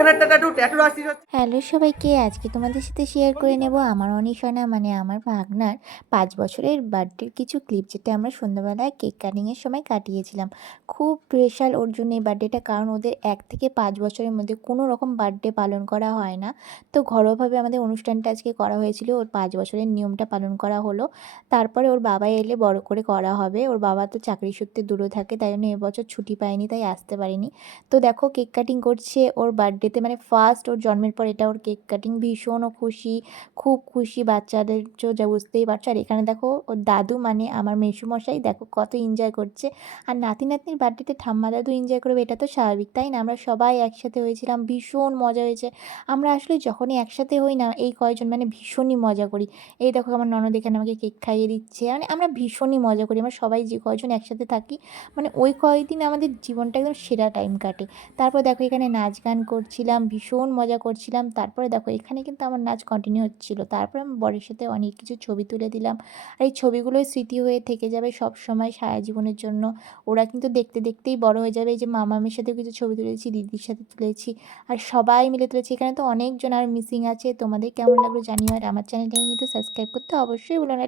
এখানে একটা tattoo artist হচ্ছে। হ্যালো সবাইকে, আজকে তোমাদের সাথে শেয়ার করে নেব আমার অনিশনা মানে আমার ভাগনার 5 বছরের বার্থডের কিছু ক্লিপ, যেটা আমরা সন্ধ্যাবেলায় কেক কাটিংয়ের সময় কাটিয়েছিলাম। খুব স্পেশাল ওর জন্য এই বার্থডেটা, কারণ ওদের 1 থেকে 5 বছরের মধ্যে কোনো রকম বার্থডে পালন করা হয় না। তো ঘরোয়াভাবে আমাদের অনুষ্ঠানটা আজকে করা হয়েছিল, ওর 5 বছরের নিয়মটা পালন করা হলো। তারপরে ওর বাবা এলে বড় করে করা হবে। ওর বাবা তো চাকরি সূত্রে দূরে থাকে, তাই জন্য এবছর ছুটি পায়নি, তাই আসতে পারিনি। তো দেখো কেক কাটিং করছে ওর বার্থডেতে, মানে ফার্স্ট ওর জন্মের পর এটা ওর কেক কাটিং। ভীষণ ও খুশি, খুব খুশি, বাচ্চাদের যা বুঝতেই পারছো। আর এখানে দেখো ওর দাদু মানে আমার মেসোমশাই দেখো কত এনজয় করছে। আর নাতি নাতনির বার্থডেতে ঠাম্মা দাদু এনজয় করবে, এটা তো স্বাভাবিক তাই না। আমরা সবাই একসাথে হয়েছিলাম, ভীষণ মজা হয়েছে। আমরা আসলে যখনই একসাথে হই না এই কয়জন, মানে ভীষণই মজা করি। এই দেখো আমার ননদ এখানে আমাকে কেক খাইয়ে দিচ্ছে, মানে আমরা ভীষণই মজা করি। আমরা সবাই যে কয়জন একসাথে থাকি, মানে ওই কয়দিন আমাদের জীবনটা একদম সেরা টাইম কাটে। তারপর দেখো এখানে নাচ গান করছিলাম, ভীষণ মজা করছিলাম। তারপরে দেখো এখানে কিন্তু আমার নাচ কন্টিনিউ হচ্ছিলো। তারপরে আমি বরের সাথে অনেক কিছু ছবি তুলে দিলাম। আর এই ছবিগুলোই স্মৃতি হয়ে থেকে যাবে সব সময়, সারা জীবনের জন্য। ওরা কিন্তু দেখতে দেখতেই বড় হয়ে যাবে। এই যে মামামের সাথেও কিছু ছবি তুলেছি, দিদির সাথে তুলেছি, আর সবাই মিলে তুলেছি। এখানে তো অনেকজন আর মিসিং আছে। তোমাদের কেমন লাগলো জানিও, আর আমার চ্যানেলটাকে কিন্তু সাবস্ক্রাইব করতে অবশ্যই ভুলো না।